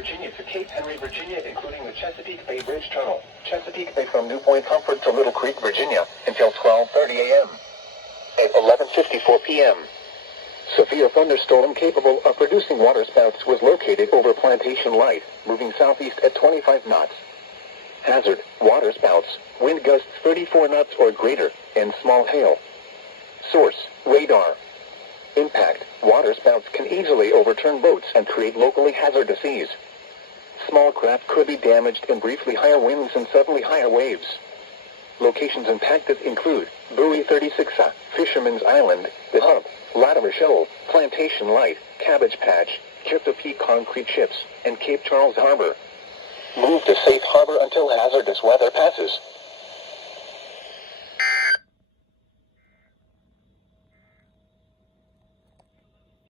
Virginia to Cape Henry, Virginia, including the Chesapeake Bay Bridge Tunnel. Chesapeake Bay from New Point Comfort to Little Creek, Virginia, until 12:30 a.m. At 11:54 p.m. Severe thunderstorm capable of producing waterspouts was located over Plantation Light, moving southeast at 25 knots. Hazard, waterspouts, wind gusts 34 knots or greater, and small hail. Source, radar. Impact, waterspouts can easily overturn boats and create locally hazardous seas. Small craft could be damaged in briefly higher winds and suddenly higher waves. Locations impacted include Buoy 36A, Fisherman's Island, The Hub, Latimer Shoal, Plantation Light, Cabbage Patch, Chesapeake Concrete Ships, and Cape Charles Harbor. Move to safe harbor until hazardous weather passes.